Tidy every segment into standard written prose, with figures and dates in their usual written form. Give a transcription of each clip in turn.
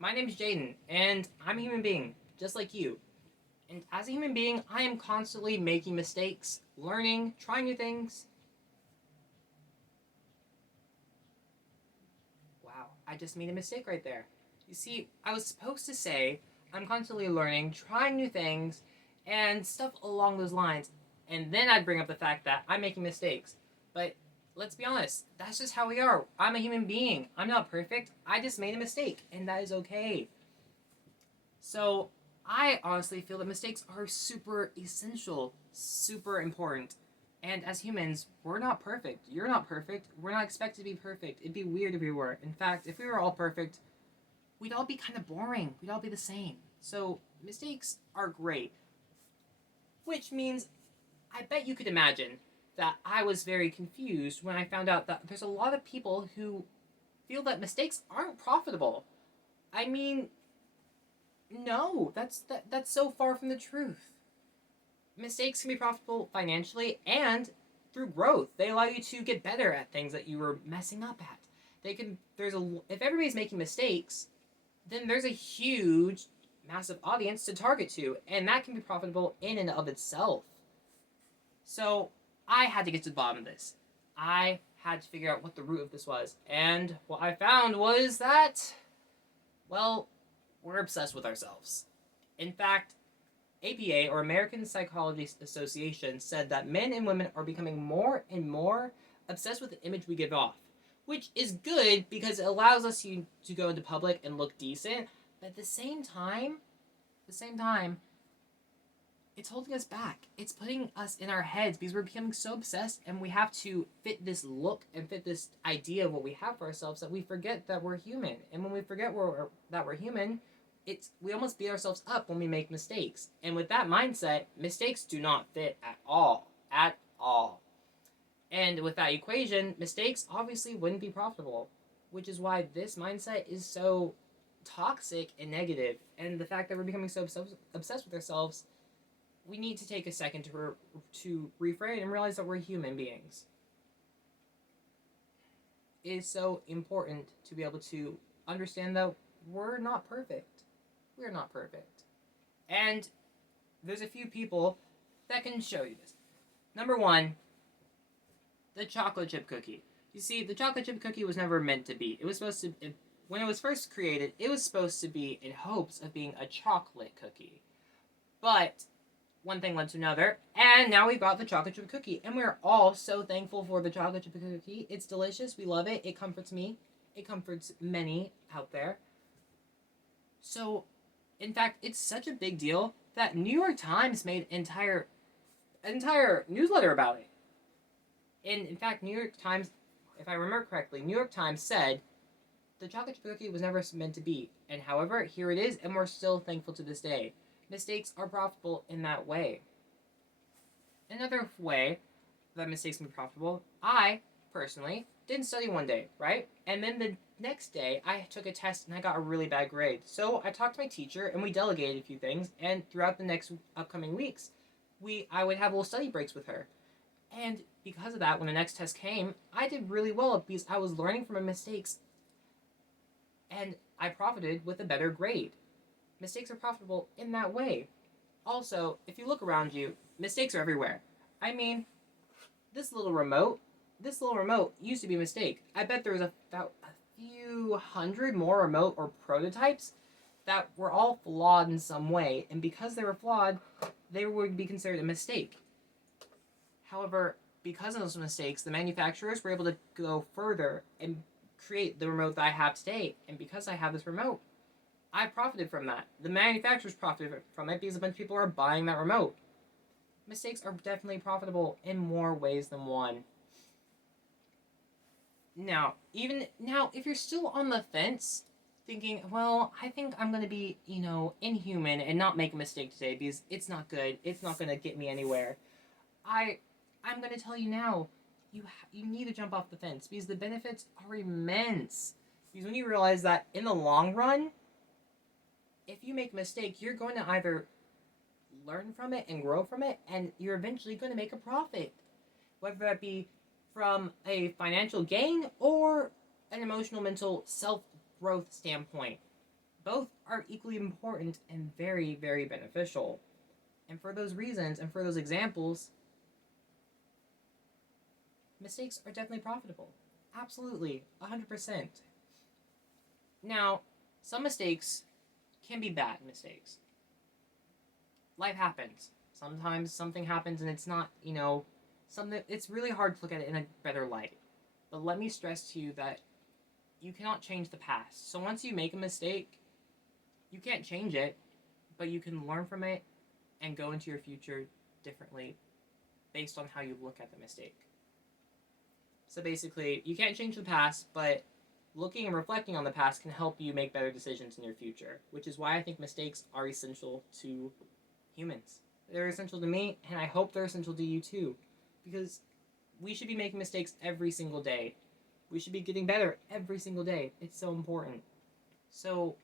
My name is Jaden, and I'm a human being, just like you. And as a human being, I am constantly making mistakes, learning, trying new things. Wow, I just made a mistake right there. You see, I was supposed to say I'm constantly learning, trying new things, and stuff along those lines, and then I'd bring up the fact that I'm making mistakes. But let's be honest, that's just how we are. I'm a human being. I'm not perfect. I just made a mistake, and that is okay. So I honestly feel that mistakes are super essential, super important. And as humans, we're not perfect. You're not perfect. We're not expected to be perfect. It'd be weird if we were. In fact, if we were all perfect, we'd all be kind of boring. We'd all be the same. So mistakes are great. Which means I bet you could imagine that I was very confused when I found out that there's a lot of people who feel that mistakes aren't profitable. I mean, no, that's so far from the truth. Mistakes can be profitable financially and through growth. They allow you to get better at things that you were messing up at. They can there's a if everybody's making mistakes, then there's a huge massive audience to target to, and that can be profitable in and of itself. So, I had to get to the bottom of this. I had to figure out what the root of this was. And what I found was that well, we're obsessed with ourselves. In fact, APA, or American Psychology Association, said that men and women are becoming more and more obsessed with the image we give off, which is good because it allows us to go into public and look decent. But at the same time, it's holding us back. It's putting us in our heads because we're becoming so obsessed and we have to fit this look and fit this idea of what we have for ourselves that we forget that we're human. And when we forget that we're human, we almost beat ourselves up when we make mistakes. And with that mindset, mistakes do not fit at all. At all. And with that equation, mistakes obviously wouldn't be profitable, which is why this mindset is so toxic and negative. And the fact that we're becoming so obsessed with ourselves, we need to take a second to reframe and realize that we're human beings. It is so important to be able to understand that we're not perfect. We're not perfect. And there's a few people that can show you this. Number one, the chocolate chip cookie. You see, the chocolate chip cookie was never meant to be. It was supposed to, when it was first created, it was supposed to be in hopes of being a chocolate cookie. But one thing led to another, and now we've got the chocolate chip cookie, and we're all so thankful for the chocolate chip cookie. It's delicious. We love it. It comforts me. It comforts many out there. So, in fact, it's such a big deal that New York Times made entire newsletter about it. And in fact, New York Times, if I remember correctly, New York Times said the chocolate chip cookie was never meant to be. And however, here it is, and we're still thankful to this day. Mistakes are profitable in that way. Another way that mistakes can be profitable, I personally didn't study one day, right? And then the next day, I took a test and I got a really bad grade. So I talked to my teacher and we delegated a few things. And throughout the next upcoming weeks, I would have little study breaks with her. And because of that, when the next test came, I did really well because I was learning from my mistakes and I profited with a better grade. Mistakes are profitable in that way. Also, if you look around you, mistakes are everywhere. I mean, this little remote, this little remote used to be a mistake. I bet there was about a few hundred more remote or prototypes that were all flawed in some way, and because they were flawed, they would be considered a mistake. However, because of those mistakes, the manufacturers were able to go further and create the remote that I have today. And because I have this remote, I profited from that. The manufacturers profited from it because a bunch of people are buying that remote. Mistakes are definitely profitable in more ways than one. Now, if you're still on the fence, thinking, well, I think I'm going to be, inhuman and not make a mistake today because it's not good. It's not going to get me anywhere. I'm going to tell you now, you need to jump off the fence because the benefits are immense. Because when you realize that in the long run, if you make a mistake, you're going to either learn from it and grow from it, and you're eventually going to make a profit. Whether that be from a financial gain or an emotional, mental self growth standpoint. Both are equally important and very, very beneficial. And for those reasons and for those examples, mistakes are definitely profitable. Absolutely, 100%. Now, some mistakes can be bad mistakes. Life happens. Sometimes something happens and it's not, something, it's really hard to look at it in a better light. But let me stress to you that you cannot change the past. So once you make a mistake, you can't change it, but you can learn from it and go into your future differently based on how you look at the mistake. So basically, you can't change the past, but looking and reflecting on the past can help you make better decisions in your future, which is why I think mistakes are essential to humans. They're essential to me, and I hope they're essential to you too, because we should be making mistakes every single day. We should be getting better every single day. It's so important. So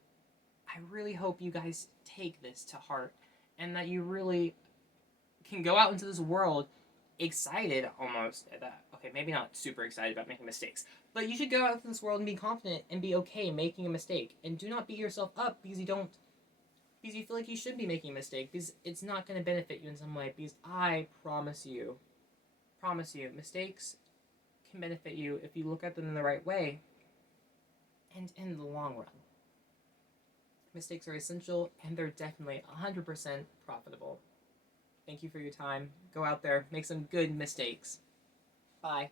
I really hope you guys take this to heart and that you really can go out into this world excited almost at that. Okay, maybe not super excited about making mistakes, but you should go out into this world and be confident and be okay making a mistake. And do not beat yourself up because you feel like you should be making a mistake, because it's not going to benefit you in some way. Because I promise you, mistakes can benefit you if you look at them in the right way and in the long run. Mistakes are essential and they're definitely 100% profitable. Thank you for your time. Go out there, make some good mistakes. Bye.